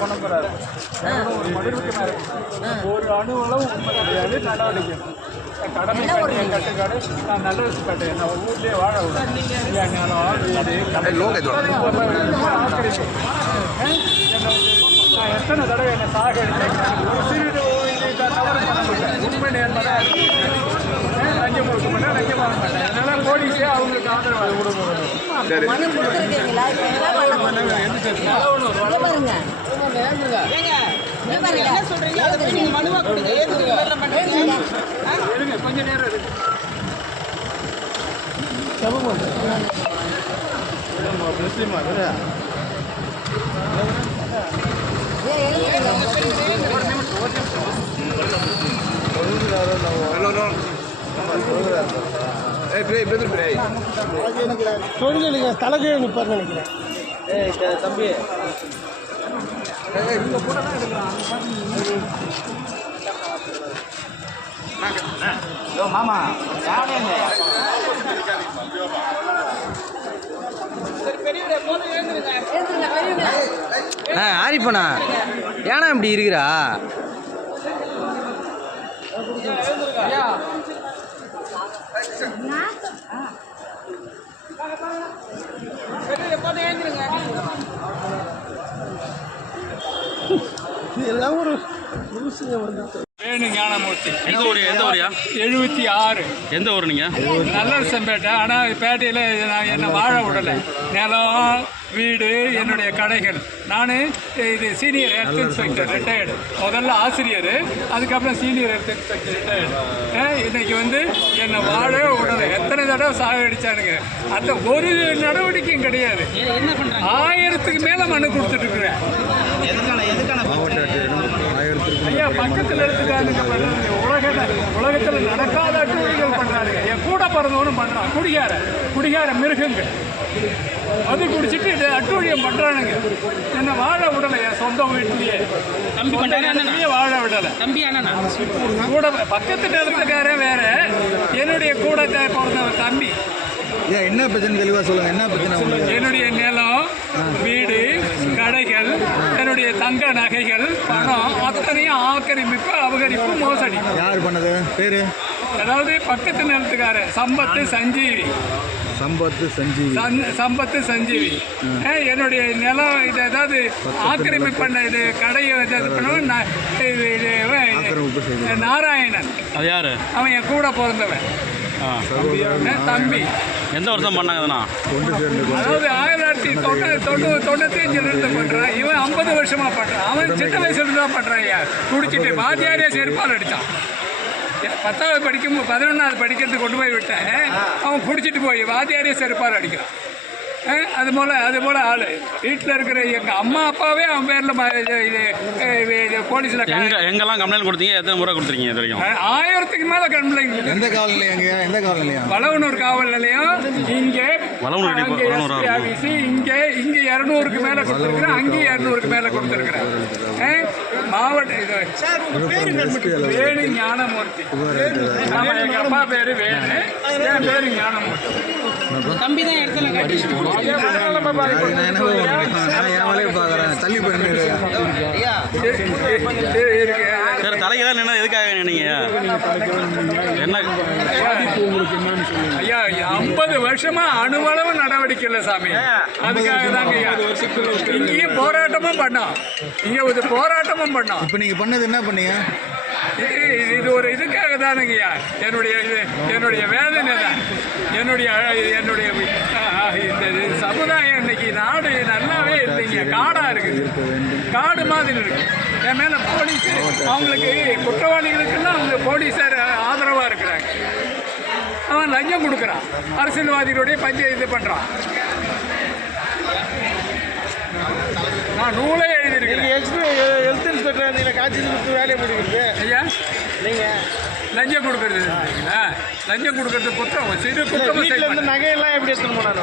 பண்ண போறாரு ஒரு அணுவளவு உண்மை கிடையாது. நடவடிக்கை கடமை கட்டுக்காடு நான் நல்லது கட்டேன். நான் ஊர்லேயே வாழ நான் எத்தனை தடவை என்னை சாகடிச்சேன். ஒரு சிறு தவறு பண்ண மாட்டேன். உண்மை நேர்மறை லஞ்சம் கொடுக்க மாட்டேன், லஞ்சம் வாங்க மாட்டேன். அதனால போலீஸே அவங்களுக்கு ஆதரவு கொடுக்கணும். கொஞ்ச நேரம் இருக்கு. தலைகீழ நிற்பார் நினைக்கிறேன். தம்பி மாமா ஆரிப்பண்ணா ஏன்னா இப்படி இருக்கிறா? எல்லாம் ஒரு வேணு ஞானமூர்த்தி. எந்த ஊர்? எந்த ஊரியா? 76. எந்த ஊர் நீங்கள்? நல்லரசம்பேட்டை. ஆனால் பேட்டையில் நான் என்னை வாழ விடலை. நிலம், வீடு, என்னுடைய கடைகள். நான் இது சீனியர் ஹெல்த் இன்ஸ்பெக்டர் ரிட்டையர்டு. முதல்ல ஆசிரியர், அதுக்கப்புறம் சீனியர் ஹெல்த் இன்ஸ்பெக்டர் ரிட்டையர்டு. இன்னைக்கு வந்து என்னை வாழ விடலை. எத்தனை தடவை சாகடிச்சானுங்க. அந்த ஒரு நடவடிக்கையும் கிடையாது. 1000க்கு மேலே மனு கொடுத்துட்ருக்குறேன். ஐயா பக்கத்தில் எடுத்துக்கானுங்க. உலகத்தில் நடக்காத அட்டுவழிகள் பண்ணுறாருங்க. என் கூட பிறந்தவனும் பண்ணுறான். குடிகார மிருகங்கள் அது குடிச்சிட்டு இது அட்டுவழியம் பண்ணுறானுங்க. என்னை வாழ விடலை. என் சொந்த வீட்டிலேயே தம்பி பண்ணுறாங்க. வாழ விடலை. தம்பி அண்ணா கூட பக்கத்தில் இருக்கிறக்காரன் வேற, என்னுடைய கூட பிறந்தவன் தம்பி. என்ன பிரச்சனை தெளிவாக சொல்லுங்கள். என்ன பிரச்சனை? என்னுடைய நிலம், வீடு, கடைகள், என்னுடைய தங்க நகைகள், பணம் அத்தனையும் ஆக்கிரமிப்பு, அபகரிப்பு, மோசடி. யார் பண்ணது? பேர்? அதாவது பக்கத்து நிலத்துக்காரன் சம்பத்து சஞ்சீவி. சம்பத்து சஞ்சீவி. என்னுடைய நிலம் இது ஏதாவது ஆக்கிரமிப்பு பண்ண இது கடையை நாராயணன். அது யாரு? அவன் என் கூட பிறந்தவன் தம்பி. எந்த வருஷம் பண்ணாங்கண்ணா? அதாவது 1995 பண்றான். இவன் 50 வருஷமா பண்றான். அவன் சின்ன வயசுல தான் பண்றான். குடிச்சிட்டு வாத்தியாரே செருப்பால் அடித்தான். 10வது படிக்கும் 11வது படிக்கிறதுக்கு கொண்டு போய் விட்டேன். அவன் குடிச்சிட்டு போய் வாத்தியாரே செருப்பால் அடிக்கிறான். அது போல் ஆள் வீட்டில் இருக்கிற எங்கள் அம்மா அப்பாவே அவன் பேரில் போலீஸில் எங்கெல்லாம் கம்ப்ளைண்ட் கொடுத்தீங்க? எத்தனை முறை கொடுத்துருக்கீங்க இது வரைக்கும்? 1000க்கு மேலே கம்ப்ளைண்ட். எந்த காவல் நிலையம்? எந்த காவல் நிலையம்? வளவனூர் காவல் நிலையம். இங்கே இங்கே 200க்கு மேலே கொடுத்துருக்குறேன். அங்கேயும் 200க்கு மேலே கொடுத்துருக்குறேன். மாவட்ட வேணு ஞானமூர்த்தி. ஆமாம், எங்கள் அப்பா பேர் வேணு, என் பேர் ஞானமூர்த்தி. தம்பி தான் இடத்துல சார் தலைக்கு தான் எதுக்காக நினைங்க? என்ன ஐயா 50 வருஷமா அணுவளவு நடவடிக்கை இல்லை சாமி. அதுக்காக தாங்க இங்கேயும் போராட்டமும் பண்ணோம். இங்கே ஒரு போராட்டமும் பண்ணோம். இப்போ நீங்கள் பண்ணது என்ன பண்ணீங்க? இது ஒரு இதுக்காக தானுங்கய்யா. என்னுடைய வேதனை தான். என்னுடைய இந்த சமுதாயம் இன்னைக்கு நாடு நல்லாவே இல்லைங்க. காடாக இருக்குது. காடு மாதிரி இருக்கு. என் மேலே போலீஸு அவங்களுக்கு குற்றவாளிகளுக்கெல்லாம் அவங்க போலீஸார் ஆதரவாக இருக்கிறாங்க. அவன் லஞ்சம் கொடுக்குறான். அரசியல்வாதிகளுடைய பஞ்சாயத்து பண்ணுறான். நான் நூலே எழுதியிருக்கேன். ஹெல்த் இன்ஸ்பெக்டர் நீங்கள் காட்சி கொடுத்து வேலையை முடிக்கிறது ஐயா. நீங்கள் லஞ்சம் கொடுக்கறது லஞ்சம் கொடுக்கறது குற்றம். சிறு குற்றம். நகையெல்லாம் எப்படி எடுத்துன்னு போனாரு?